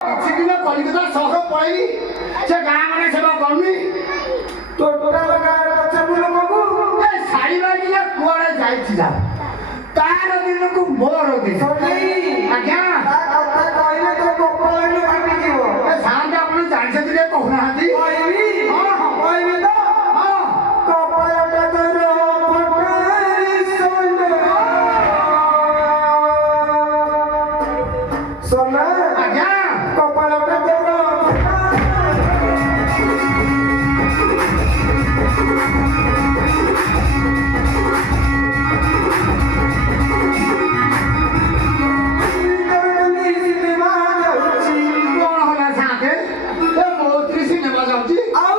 କିଛି ଦିନ କଲିକତା ସହର ପଳେଇଲି ସେ ଗାଁ ମାନେ ସେବା କରୁନି तो टोटाल गाँव पचारू लोक ଏ ସାରିବା ଦିନ କୁଆଡ଼େ ଯାଇଥିଲା ତାର ଦିନକୁ ମୋର ଦିନ ଆଜ୍ଞା कहले तो कपाल फाटिଯିବ ଏ ସାର୍ ଆପଣ ଜାଣିଛନ୍ତି ଟିକେ କହୁନାହାନ୍ତି କହିବି ହଁ ହଁ କହିବି ତ ହଁ କପାଳଟା ତୋର ଫଟାଇ सोना ଆଜ୍ଞା कपालटा तोर କଣ ହେଲା ସାଥେ ଏ ମୋତ୍ରୀ ସିନେମା ଯାଉଛି ଆଉ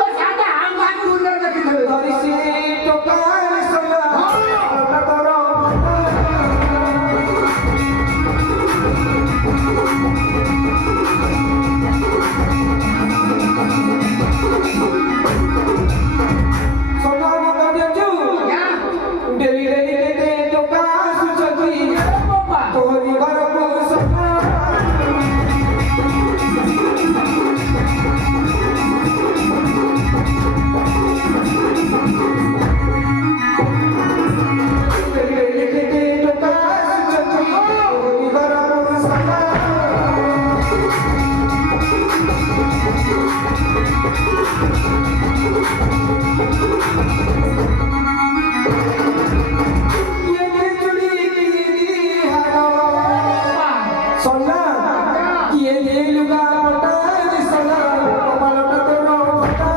ଏ ସାଥେ ଆମ ଭାଇ ବୁଲିଲେ ଦେଖିଥିଲେ ଧରିସି ଟୋକାରେ सोना କପାଳଟା ତୋର सोना मत देजू ଆଜ୍ଞା डेली डेली केते टोका सुचती ବାପା तोहरी घरକୁ सोना डेली डेली केते टोका सुचती तोहरी घरକୁ सोना ये चुड़ी की हारो सोना ये लुगा पटा सोना कपालटा तोर फटा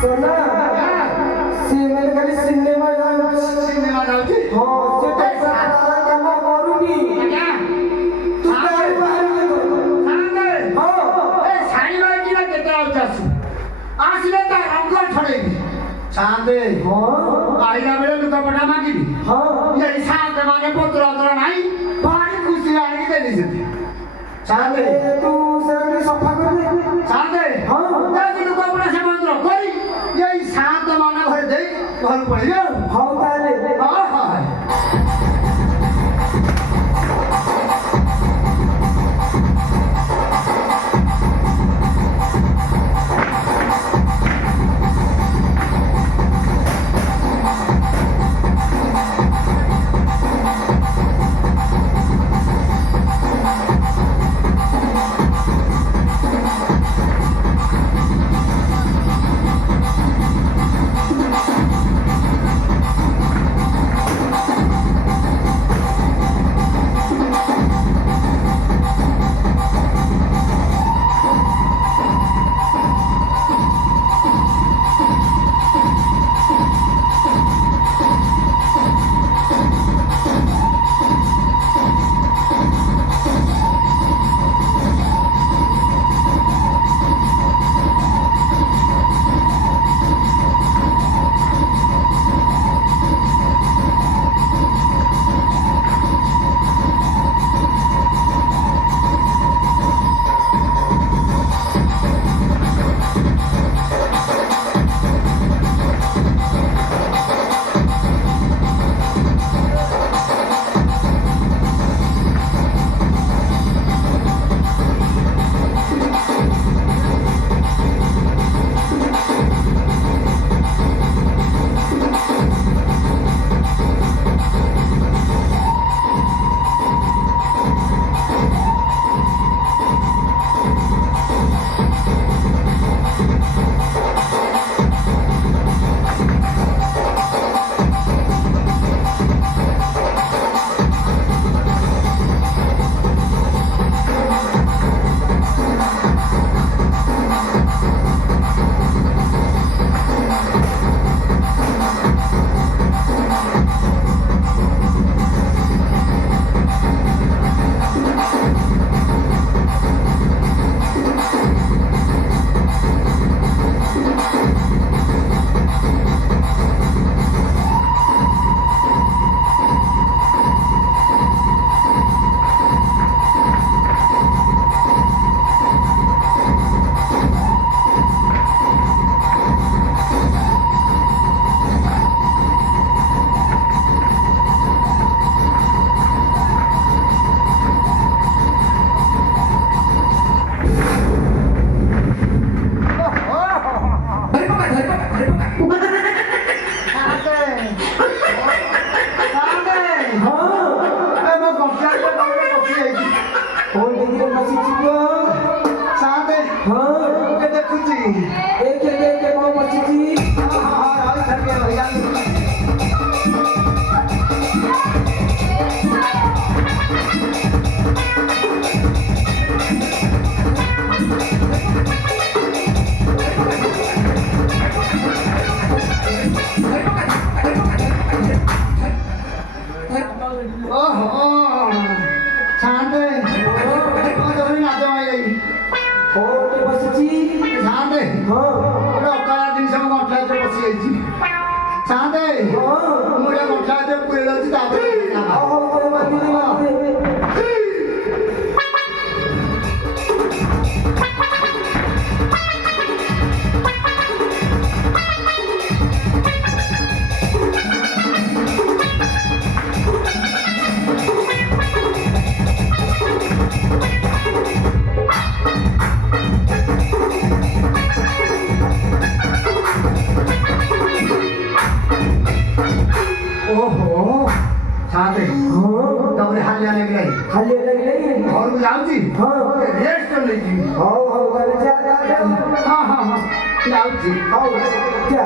सोना से मेरे खाली सिनेमा जाଉଛି ସିନେମା ଯାଉଛି ହଁ ସେ ତ କାମ କରୁନି ଆଜ୍ଞା ତୁ କାହିଁ ବାହାରିଲେ ସାଥେ ହଁ ଏ ସାରିବା ଦିନ କେତେ ଆଉଛି ଆସୁ ଆସିଲେ ତା ରଙ୍ଗ ଛଡ଼େଇବି ସାଥେ ହଁ ଆଇଲା ବେଳେ ଲୁଗାପଟା ମାଗିବି ହଁ ଏଇ ସାଥେ ମାନେ ପତ୍ର ଅତର ନାହିଁ ଭାରି ଖୁସି ଆଣିକି ଦେଲି ସାଥେ ତୁ ସେଠି ସଫା କରିଦେ ସାଥେ ହଁ ଯଦି ଲୁଗାପଟା ସେ ମନ୍ତ୍ର କରି ଏଇ ସାତ ମାନ ଘରେ ଦେଇ ଘରକୁ ପଳେଇବି ଆଉ ହଉ ତାହେଲେ ହଁ ହଁ ବସିଛି ହଁ ଛାଡ଼ିଆ ଭैया ଓହୋ ଛାଡ଼େ ଜମି ନାଚ ହେଇଯାଇ କୋଉଠି ବସିଛି ଛାଡ଼େ ହଁ ଗୋଟେ ଅକାଳା ଜିନିଷ ମୁଁ ଗଣ୍ଠା ବସିଯାଇଛି ଛାଡ଼େ ହଁ ମୁଁ ଗୋଟେ ଗଣ୍ଠା ପୁରେଇ ଦେଉଛି ତାପରେ ହଉ ହଉ ବାନ୍ଧିଦେ ଓହୋ ଛାଡ଼େ ହଁ ତାପରେ ହାଲିଆ ଲାଗିଲାଇ ଖାଲି ଲାଗିଲେ ଘରକୁ ଯାଉଛି ହଁ ରେଷ୍ଟ ନେଇକି ହଉ ହଉ ତାହେଲେ ଯା ହଁ ଯାଉଛି ହଉ ଯା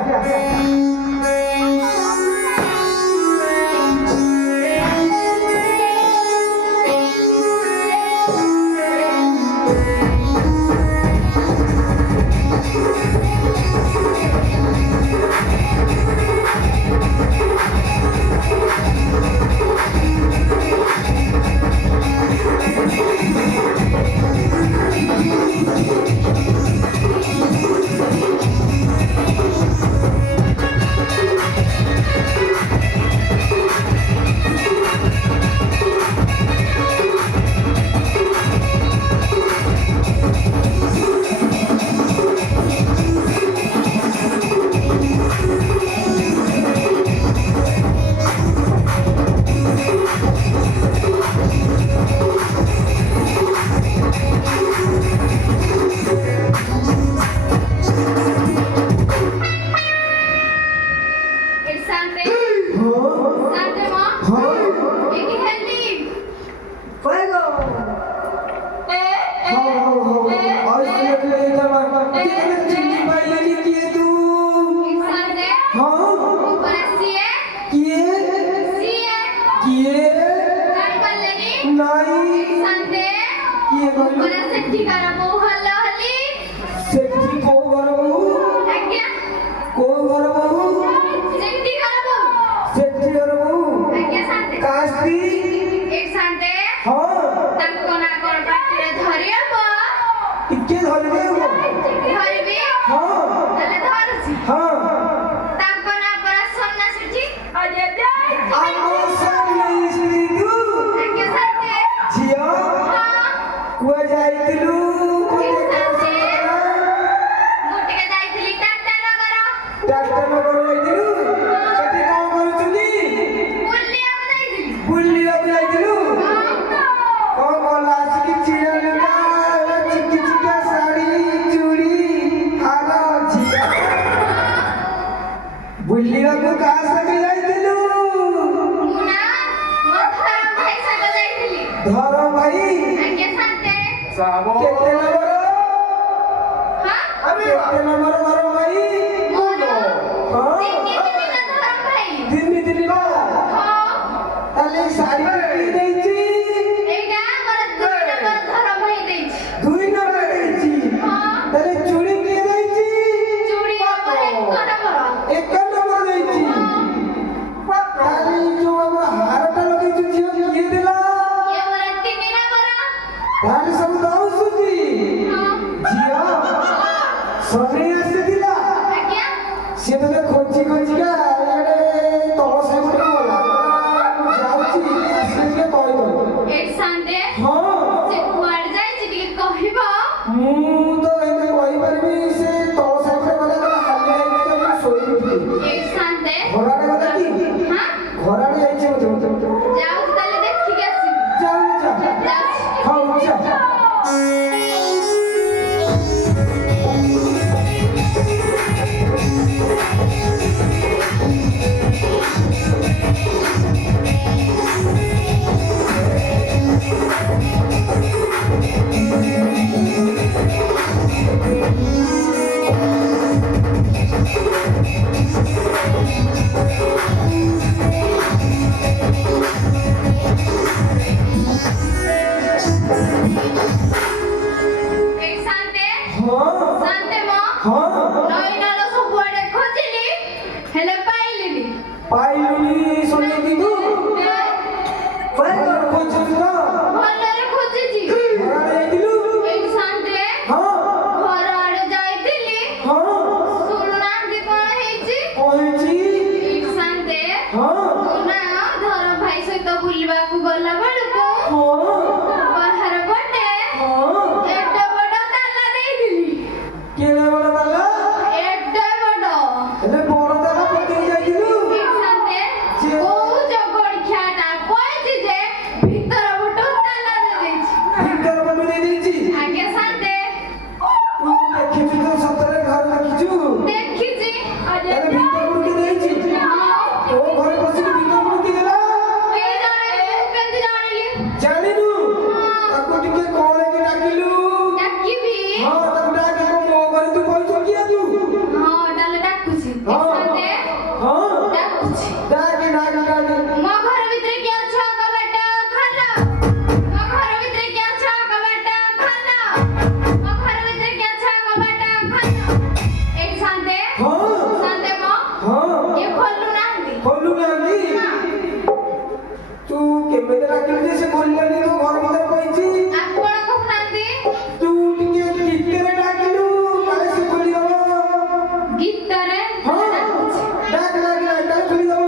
ଗୀତରେ ହଁ ଡାକୁଛି। ଡାକ ଡାକ ଡାକ ଖୋଲିଦବ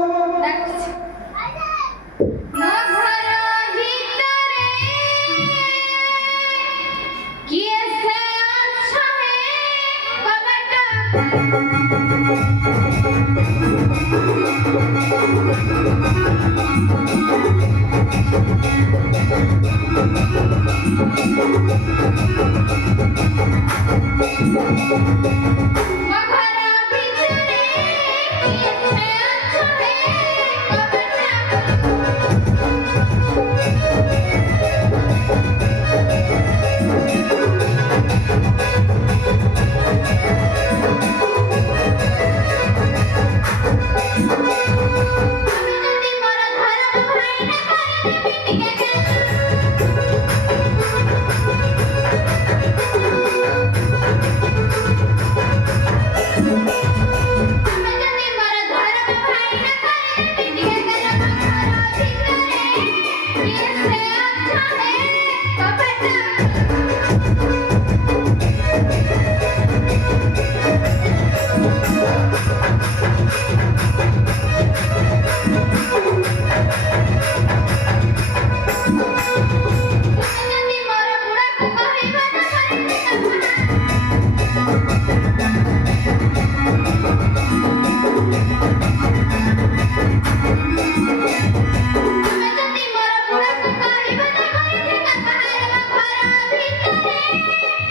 ଡାକୁଛି। ମୋ ଘର ଭିତରେ କିଏ ସେ ଅଛ ହେ କବାଟ ମୋ ଘର ଭିତରେ କିଏ ସେ ଅଛ ହେ କବାଟ আমি যদি মোর ঘরর ভাইনা করে দেবি টিকে আমি যদি মোর ঘরর ভাইনা করে দেবি টিকে ঘর ভিতরে কিয়ে সে আচ্ছা হে কবাটা ଯଦି ମୋର ବୁଢ଼ାକୁ କହିବ ନା ଆମେ ଯଦି ମୋର ବୁଢ଼ାକୁ କହିବ ନା କହିଲେ କାହାର ଘର ଭିତରେ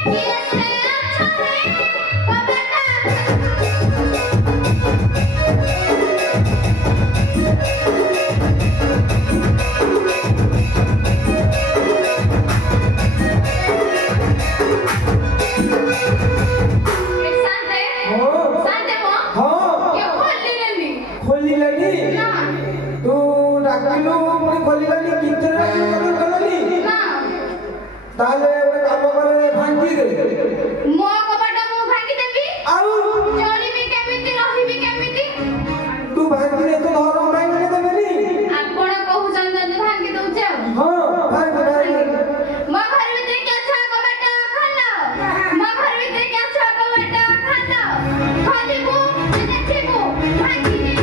କିଏ ସେ ଅଛ ହେ କବାଟ ଶାନ୍ତେ ଶାନ୍ତେ ମୋ ହଁ କିଏ ଖୋଲିଲେନି ଖୋଲିଲାନି ନା ତୁ ଡାକିଲୁ ପୁଣି ଖୋଲିଲାନି ଗୀତରେ କଲନି ନା ତାହେଲେ ଗୋଟେ କାମ କରେ ଭାଙ୍ଗି ଦେ ମୋ କବାଟ ମୁଁ ଭାଙ୍ଗିଦେବି ଆଉ ଚଳିବି କେମିତି ରହିବି କେମିତି ତୁ ଭାଙ୍ଗିଲେ ତ ଘର ଭାଙ୍ଗି ଦେବେନି ଆପଣ କହୁଛନ୍ତି ଯଦି ଭାଙ୍ଗି ଦଉଛି ଆଉ ହଁ ଭାଙ୍ଗି ଭାଙ୍ଗି ମୋ ଘର ଭିତରେ କିଏ ଅଛ କବାଟ ଖୋଲ ମୋ ଘର ଭିତରେ କିଏ ଅଛ କବାଟ ଖୋଲ ଖୋଲିବୁ ଦେଖିବୁ ଭାଙ୍ଗିନି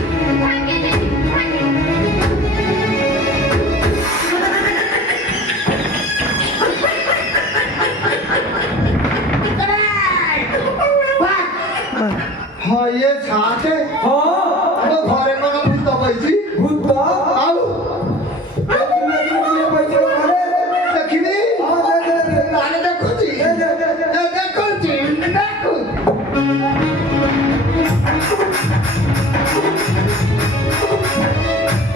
ହଁ ଇଏ ଛାଟେ ହଁ ଆମ ଘରେ କଣ ଭୂତ ବଇଛି ଭୂତ ଆଉ ପଇସା ଘରେ ଦେଖିନି ହଁ ଦେ ତାହେଲେ ଦେଖୁଛି ଦେଖୁଛି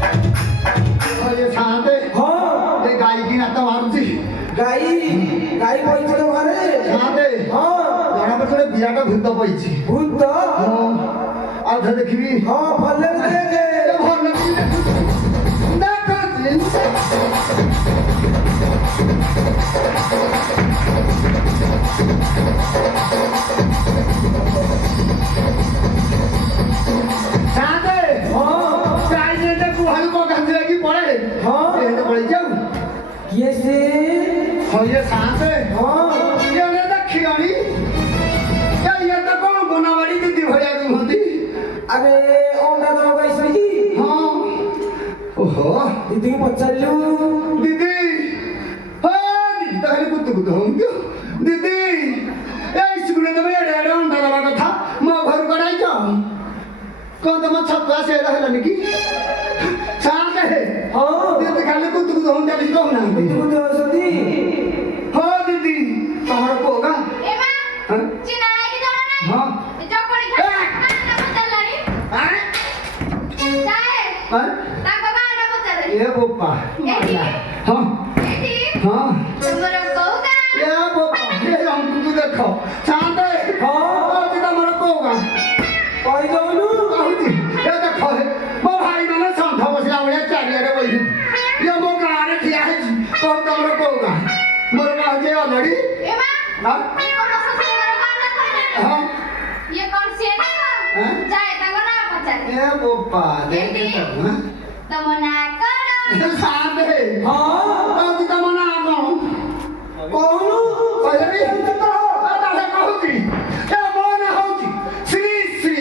ହଁ ଇଏ ଛାଟେ ହଁ ଏ ଗାଈକି ନାତ ମାରୁଛି ଗାଈ ଗାଈ ପଇସା ଘରେ ଛାଟେ ହଁ ଜଣା ପଡୁଛି ବିରାଟ ଭୂତ ବଇଛି ଭୂତ ହଁ ଆଉ ଥରେ ଦେଖିବି ହଁ ଭଲରେ ଦେଖେ ଏ ଭଲ କି ଦେଖୁଛି ଛାଟେ ହଁ ଗାଈ ଯେତେ ଗୁହାଳୁ ପକାନ୍ତି ଲାଗି ପଳେଇ ହଁ ଏତେ ପଳେଇ ଯାଉ କିଏ ସେ ହଁ ଇଏ ଛାଟେ ହଁ ଇଏ ଦେଖିଗଣି ଇଏ ତ କଣ ବନାବାଡ଼ି ଦିଦି ଭଳିଆ ରୁହନ୍ତି ଆରେ ଅଣ୍ଡା ଦବାକୁ ଆସିବି ହଁ ଓହୋ ଦିଦିକି ପଚାରିଲୁ ଦିଦି ହଁ ଦିଦି ତ ଖାଲି କୁତୁ କୁତୁ ହୁଅନ୍ତି ଦିଦି ଏଇ ସ୍କୁଲରେ ତମେ ଏଡ଼େ ଏଡ଼େ ଅଣ୍ଡା ଦେବା କଥା ମୋ ଘରୁ କଡ଼ାଇଛ କଣ ତମ ଛତୁଆ ସେରା ହେଲାନି କି ଛାଟେ ହଁ ଦିଦି ଖାଲି କୁତୁ କୁତୁ ହୁଅନ୍ତି କିଛି କହୁନାହାନ୍ତି କୁତୁ ଅଛନ୍ତି ହଁ ଦିଦି ତମର ପୁଅ ଗା ଏମା ହଁ ଚିନା ନାଇଁ କି ଜଣା ନାଇଁ ହଁ ଏ ଚକଡି ଖାଇ କାନ୍ଦ ପଚାରିଲାଣି ଆରେ ଯାଏ ଆରେ ତାଙ୍କ ଗାଁଟା ପଚାରେ ଏ ବୋପା ମାରିଲା ହଁ ଏଠି ହଁ ତମର କୋଉ ଗାଁ ଏ ବୋପା ଏ ରଙ୍ଗକୁ ଦେଖ ଛାଟେ ହଁ କହୁଛି ତମର କୋଉ ଗାଁ କହିଦଉନୁ କହୁଛି ଏ ଦେଖ ମୋ ଭାଇ ମାନେ ଷଣ୍ଢ ବସିଲା ଭଳିଆ ଚାରିଆଡ଼େ ବଇଛନ୍ତି ଇଏ ମୋ ଗାଁରେ ଠିଆ ହେଇଛି କହୁ ତମର କୋଉ ଗାଁ ମୋର କହୁଛି ଅଲରେଡ଼ି ଏମା ହଁ ତମ ଶ୍ୱଶୁରଙ୍କର ଗାଁଟା କହିଲାଣି ହଁ ଇଏ କଣ ସିଏ ନା ହଁ? ଯାଏ ତାଙ୍କ ନାଁ ପଚାରେ ଏ ବୋପା ଏଠି ଦେଖ ତମ ନାଁ କଣ ଛାଟେ ହଁ କହୁଛି ତମ ନାଁ କଣ କହୁନୁ କହିଦେବି ତାହେଲେ କହୁଛି ଏ ମୋ ନାଁ ହଉଛି ଶ୍ରୀ ଶ୍ରୀ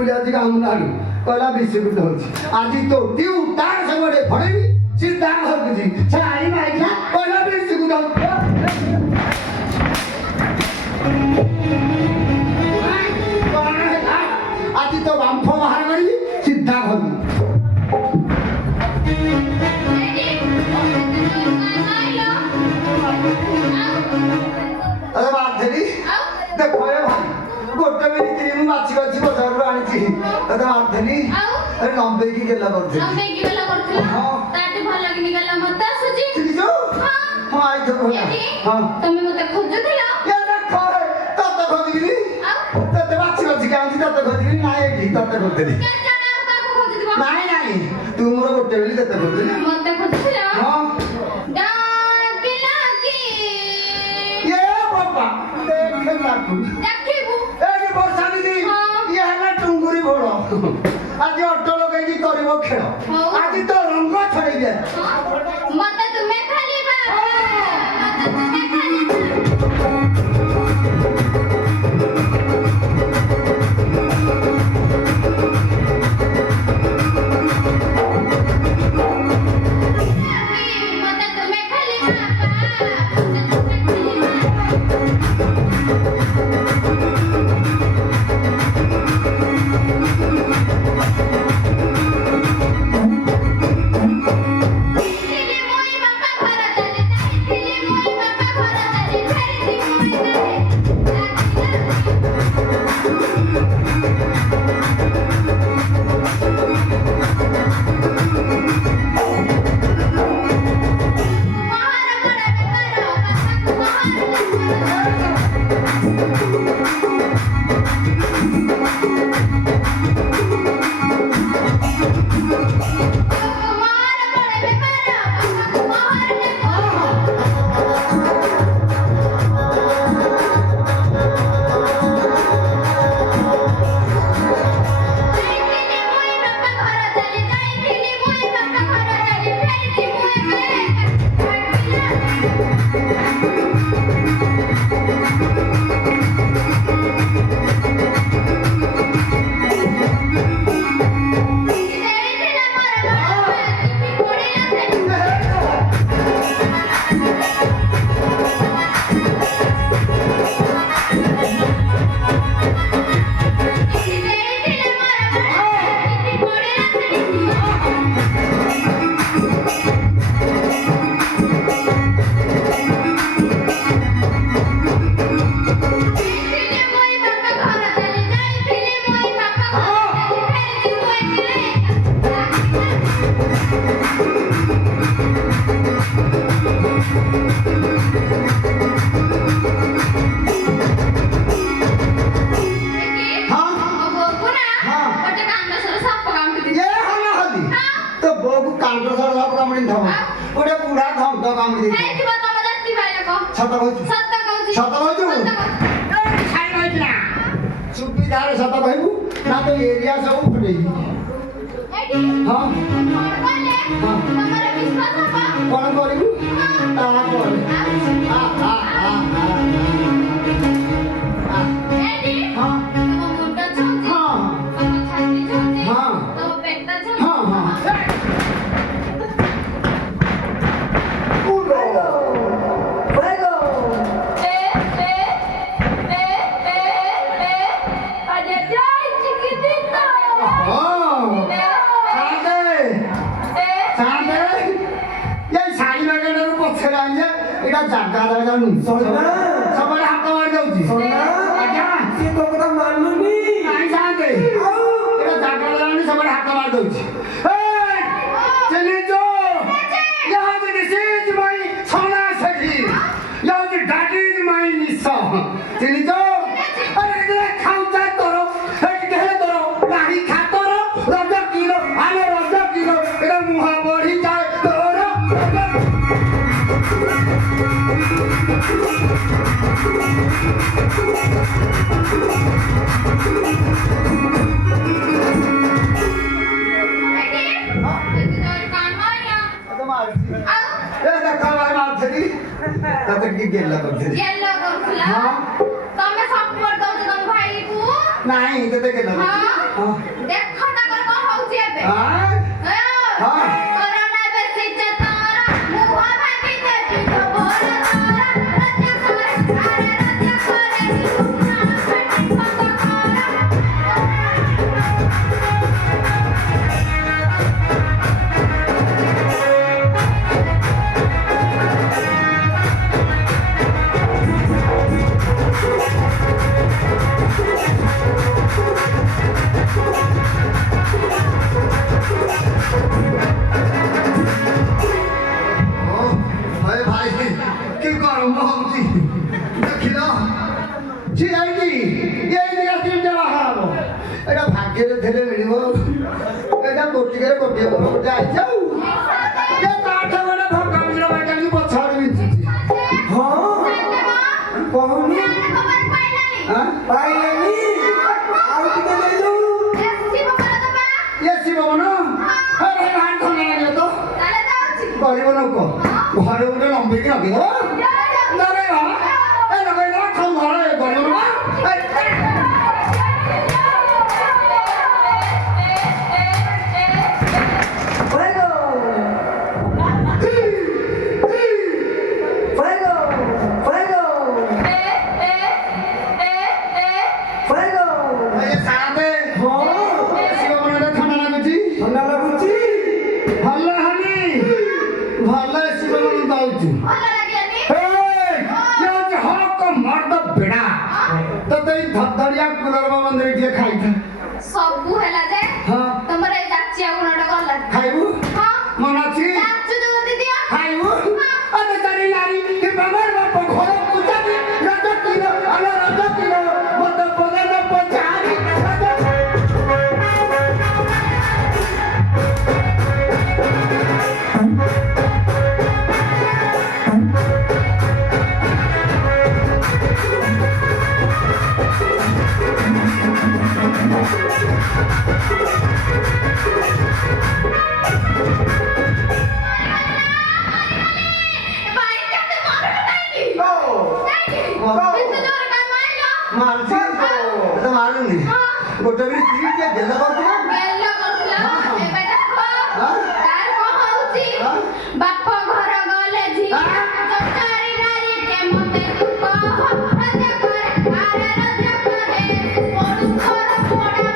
बुझा काम ना कहला बिस्कुट होची आज तो tiu तार सबडे फड़ेबी सीधा घर जी छाई माइला कहला बिस्कुट होची आज तो बांफ बाहर करी सीधा घर अरे बात थी देखो ये भाई गोटे में क्रीम बाची बाची बाजार रो आनी थी अरे बात थी अरे लंबे की गेला करथे लंबे की गला करथिला ताटे भल लगनी गला मत सुजी ठीक जो हां आई तो बोला हां तमे मते खोजुथिला ये देखो तत खोजगिनी तत बाची बाची कांदी तत खोजगिनी नाय की तत खोजगिनी के जाना काको खोजुथिबा नाय नाय तू मोर गोटे बेली तत खोजगिनी मते खोजुथिला हां डाकिला की ये बाबा देख लाकू देखिबू एडी वर्षा दीदी ये हला टुंगुरी भोड़ आज ऑटो लगेगी करिवो खेळ आज तो रंग छड़े दे मते तुमे खाली बा मते तुमे खाली मते तुमे खाली बा मते तुमे खाली बा ଥିଲେ ମୋଇ ବାପା ଘର ଚାଲେ ଥିଲେ ମୋଇ ବାପା ଘର ଚାଲେ ଫେରିଛି गोटे बुढ़ा धमक काम दे छत कहू छत कहू सुविधार सत कहू ना तो एरिया सब फटे हाँ कौन करू तारा जागा सबरे हाथ मार जाउची आज्ञा से तो कथा माननुनी नहीं जानते एटा जागा दानी सबरे हाथ मार जाउची ए चली जो यहाँ से दिस माई सोना सखी यहाँ से डाडी माई निसा चली जो अरे इधर खाउता तोरो हेट गेले तोरो नाही खा तोरो रजा किलो आले रजा किलो एटा मुहा बढी जाए तोरो तमे सपोर्ट दउछ तम भाई को नाही ते गेला हां ଭାଗ୍ୟରେ ଥିଲେ ମିଳିବ ଏଇଟା ଗୋଟିକରେ ଗୋଟିଏ ଗୋଟେ ଆଇଛି ଆଉ ଏ ତାଠୁ ଗୋଟେ ଭଗାମିର ବାଇଟାକୁ ପଛଆଡ଼େ ବିଞ୍ଚୁଛି ହଁ କହୁନି ଆଁ? ପାଇଲାନି ଆଉ ଟିକେ ଦେଇଦଉ ଇଏ ଶିବ ବନ ଆରେ ଭାରି ଥଣ୍ଡା ଲାଗିବ ତ ଗରିବ ଲୋକ ଘରେ ଗୋଟେ ଲମ୍ବେଇକି ରଖିଦବ ଲଗେଇବ ଏ ଲଗେଇଦବ ତମ ଘରେ ଗରିବ ଲୋକ ସବୁ ହେଲା ଯେ ତମର ଏଇ ଯାଚିଆ ଗୁଣଟା ଗଲା ଖାଇବୁ ମନ ଅଛି ଯାଚୁ ଯଦି ଦିଅ ଖାଇବୁ ଅତେ ତାରି ନାରୀ କି ବାବାର ବାପ ଘର ପୂଜାବି ରଜ କିଲୋ ଆଲୋ ରଜ କିଲୋ ମତ ପଦନ ପଚାରି ଗୋଟେ ବି ସ୍ତ୍ରୀ କିଏ ଗେଲ କରୁଥିଲା ବାପ ଘର ଗଲେ ଝିଅ ଚାରି ନାରୀ କେମତେ ଦୁଃଖ ରଜ করে ଆରେ ରଜ করে ପଡୁଥର ପଡା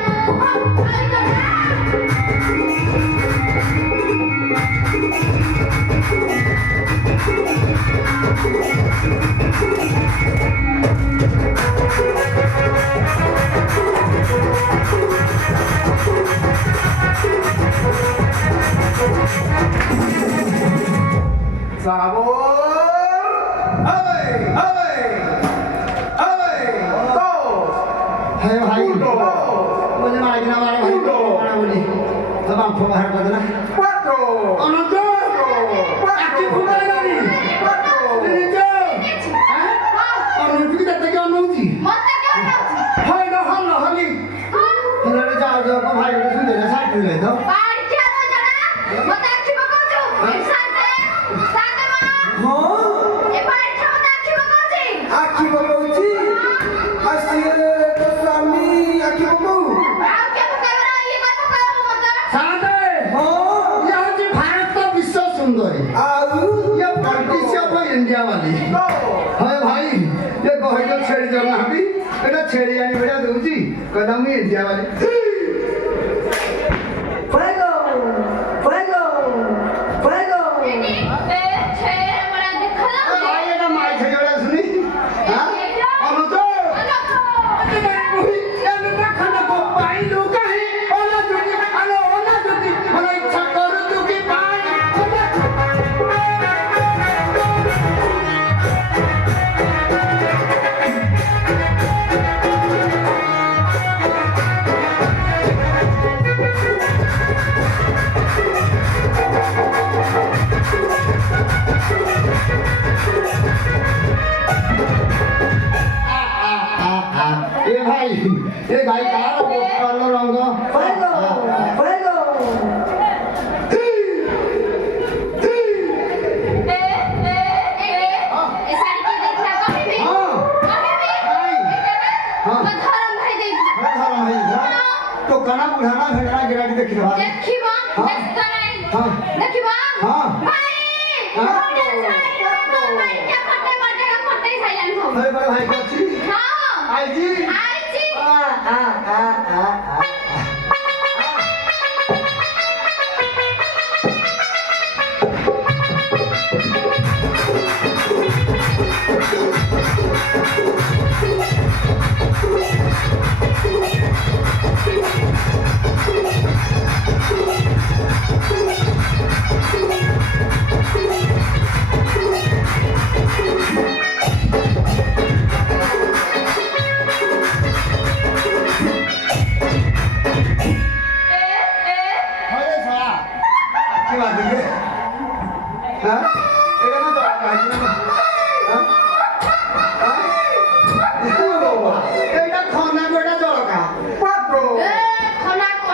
ବାହାର କରିଦେଲା ଅନନ୍ତ ଆଖି ଫୁଟାଇଲାନି ଅନନ୍ତକୁ ଯେତେକି ଅନଉଛି ହଇ ନହଲି ପିଲାଟେ ଯାଉ ଯାଉ ଭାଇ ଗୋଟେ ସୁନ୍ଦର ସାଇକେଲ ତ ଆଖି ପକଉଛି ଆସିଲେ ତ ସ୍ୱାମୀ ଆଖି ପକଉ ଆଉ ये पॉलिटिशियन ऑफ इंडिया वाली हाय भाई ये कहजो छेड़ी जला हबी एटा छेड़ी आनी बढिया दउची कहदा मु इंडिया वाली fuego fuego fuego ए छेड़ बड़ा देखला भाई एटा माई छेड़ा सुनी हां अनतो अते भाई कोई या ना खाना को पाई दो कहे ओला जुटी अलो ओला जुटी मला इच्छा करू तू की पाई ए भाई कार कलर रंग fuego fuego साड़ी की देखला कहबी धरम भाई दे तो कना बुढ़ाना भेड़ना गिरा के देखिबा देखिबा व्यस्त नहीं देखिबा भाई मोडे छाई भाई क्या फटे साइलेंट हो अरे बड़े भाई कछि हां आई जी आ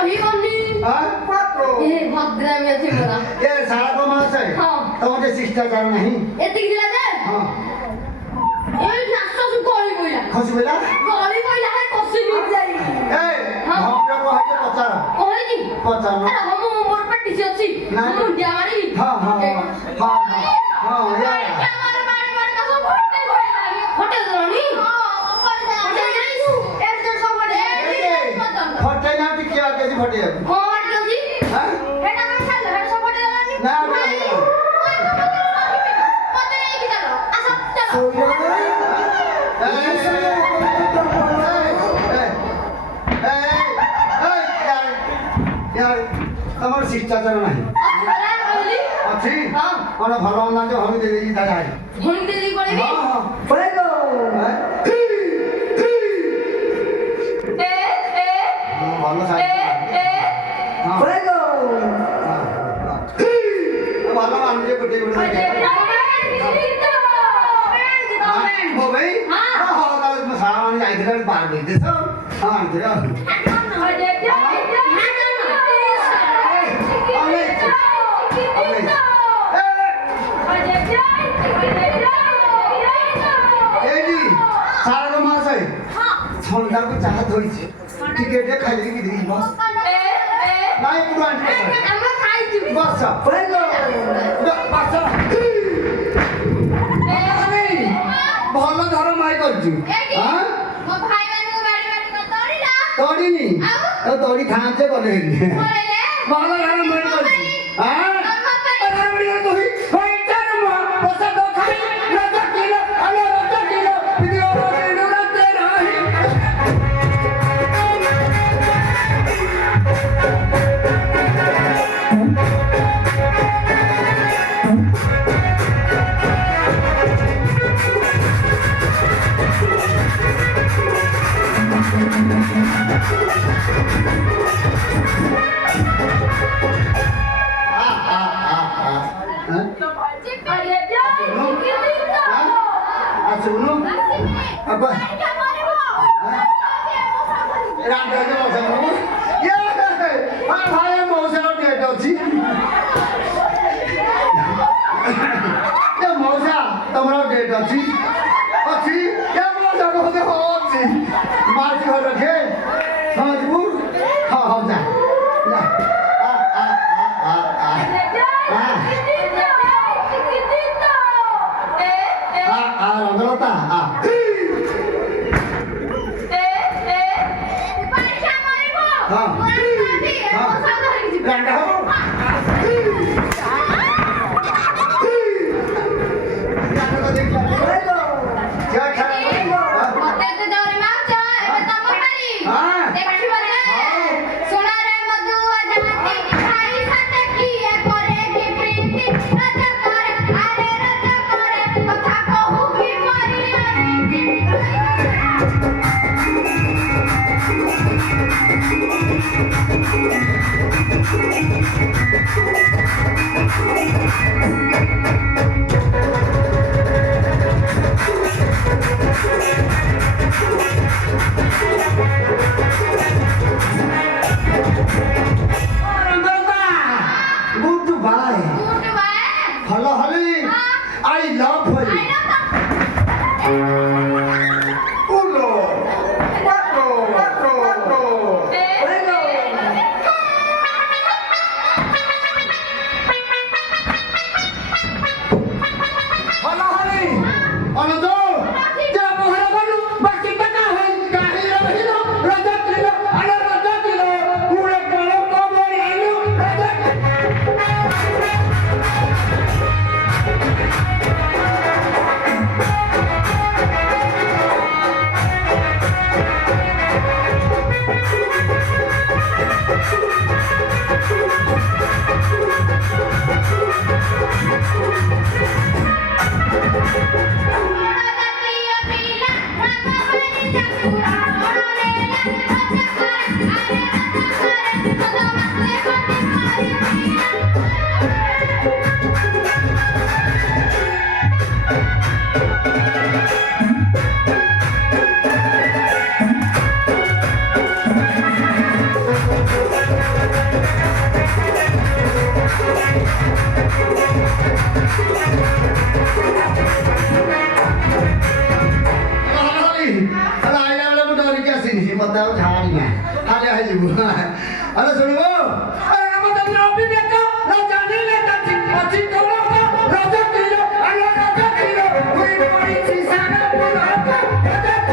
କହିବନି हाँ? ଏ ଭଦ୍ରାମୀ ଅଛି ମୋର ये सारा को मास है हाँ। तमरे शिष्टाचार नहीं ଏତିକି ଥିଲା ଯେ हाँ ଏଇ ନାଚ ଗଳି ପଇଲା खुश बेला ଗଳି ପଇଲା ହେ କଷି ଯାଇ ए हाँ। हम लोग को है पचारा କହିଛି पचारा ଆରେ ହଁ ମୁଁ ମୋର ପାଟିସି ଅଛି ନା। ମୁଁ ମୁଣ୍ଡିଆ ମାରିବି हाँ हाँ हाँ हाँ ये ଆମର ବାଣି ବାଣି କାସ ଫଟେ କହିଲା ଫଟେ ଦେଲଣି ଫଟେ ଯାଇଛୁ ଏଠି ତ ସବୁ ଫଟେ फटे ना टिके आगे जी फटे ହଁ ଫଟେ ଅଛି हाँ ହେଟା ଆମେ ଖାଇଲ ହେଟା ସବୁ ଫଟେ ଦେଲଣି ନା ମତେ ନେଇକି ଚାଲ ଆସ ଚାଲ तमर शिष्टाचार नहीं ଅସରା କହିଲି अच्छी हाँ। और भलो ना जो हम दे दी दादा है ଭଉଣୀ ଦେଇ ପଳେଇବି हाँ हाँ Fuego! भलो साइड हाँ Fuego! भलो मान जे गुटे गुटे हो भाई हाँ। हाँ हाँ तो सामान जाए थे बाहर भेज दे सब हाँ तेरा एडी सारा को मास है ठंडा को चाहत होई छे टिकेट खाली की दी बस नहीं पूरा आंटी बस Fuego! बस ଭଲ ଧର ମାଇ କରିଛୁ ହଁ ତଡ଼ିନି ଆଉ ତଡ଼ି ଖାଆନ୍ତେ ଗଲେ ଭଲ ଧର ମାଇ କରିଛୁ ଶୁଣୁ अब ରାମରାଜ ମଉସା ଭାଇ ମଉସାର ଡେଟ୍ ଅଛି ମଉସା ତମର ଡେଟ୍ ଅଛି ଅଛି ମଉସା କହୁଛେ ହଁ ଅଛି ମାର୍ଚ୍ଚ ଘର ରଖେ ହଁ ଯିବୁ ହଁ ହଉ ଯା ରଙ୍ଗଲତା ରାଣ୍ଡା ହବ Fuego! Goodbye. Hello, Holly. I love Holly. Uno, cuatro, cuatro, cuatro. Fuego! अरे सुनो अरे रामचंद्र अभी देखो राजा ने लेता थी अच्छी करो का राजा किलो अरे राजा किलो पूरी पूरी चीज़ ना पूरा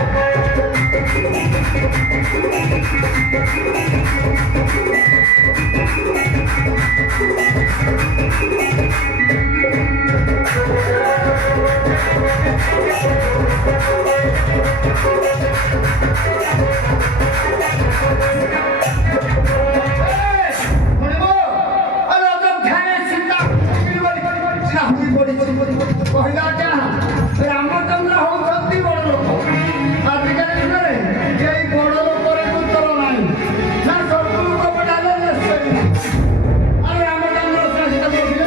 କହିଲା क्या ରାମଚନ୍ଦ୍ର ହଉଛନ୍ତି ବଡ଼ ଲୋକ ଆଜିକାଲି ଦିନରେ କେହି ବଡ଼ ଲୋକରେ ଉତ୍ତର ନାହିଁ ନା ସବୁ ଲୋକ ପଠାଲେ ଆରେ ରାମଚନ୍ଦ୍ର ଶ୍ରେଷ୍ଠ କହୁଥିଲେ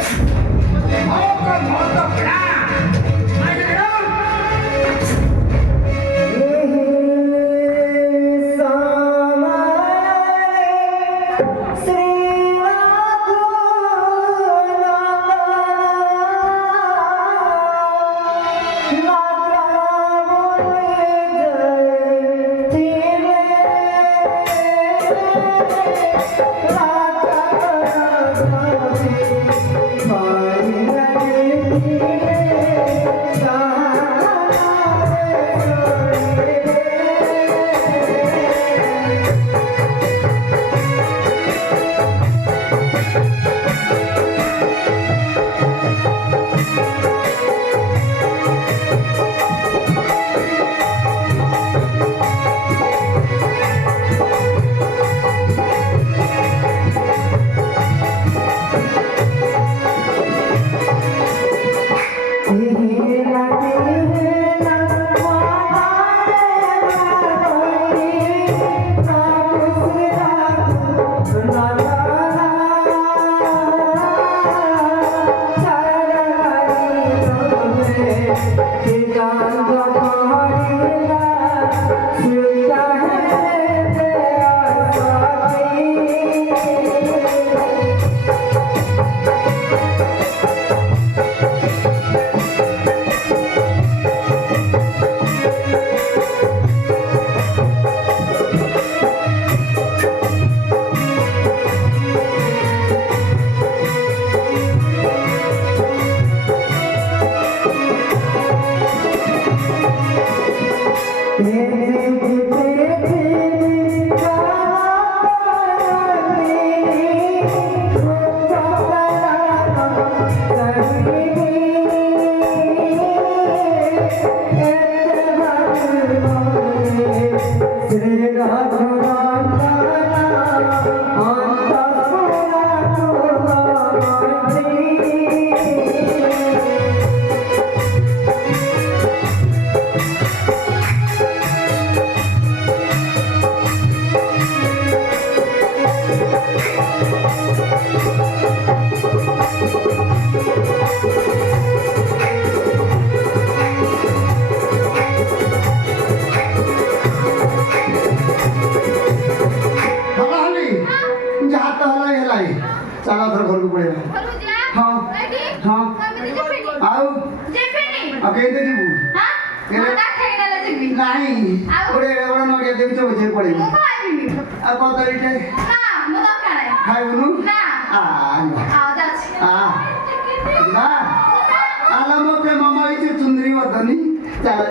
ଚାଲ ଧର ଘରକୁ ପଳେଇବା ଘରକୁ ଯା ହଁ ଏଠି ହଁ ଏମିତି ଯିବିନି ଆଉ ଯିବିନି ଆଉ କେମିତି ଯିବୁ ମଣ୍ଡା ଖାଇଦେଲେ ଯିବି ନାହିଁ ଆଉ? ଗୋଟେ ଏଡ଼େ ବଡ଼ ନଡ଼ିଆ ଦେବି ଚୋବେଇ ପଳେଇବୁ ମୁଁ ଖାଇବିନି ଆଉ କଦଳୀଟେ ନା ମୁଁ ଦରକାର ନାହିଁ ଖାଇବୁନୁ ନା ଆଉ ଯାଉଛି ଯିବା ଆଲୋ ମୋ ପ୍ରେମମୟୀ ଚୁଚୁନ୍ଦ୍ରୀ ବଦନି ଚାଲ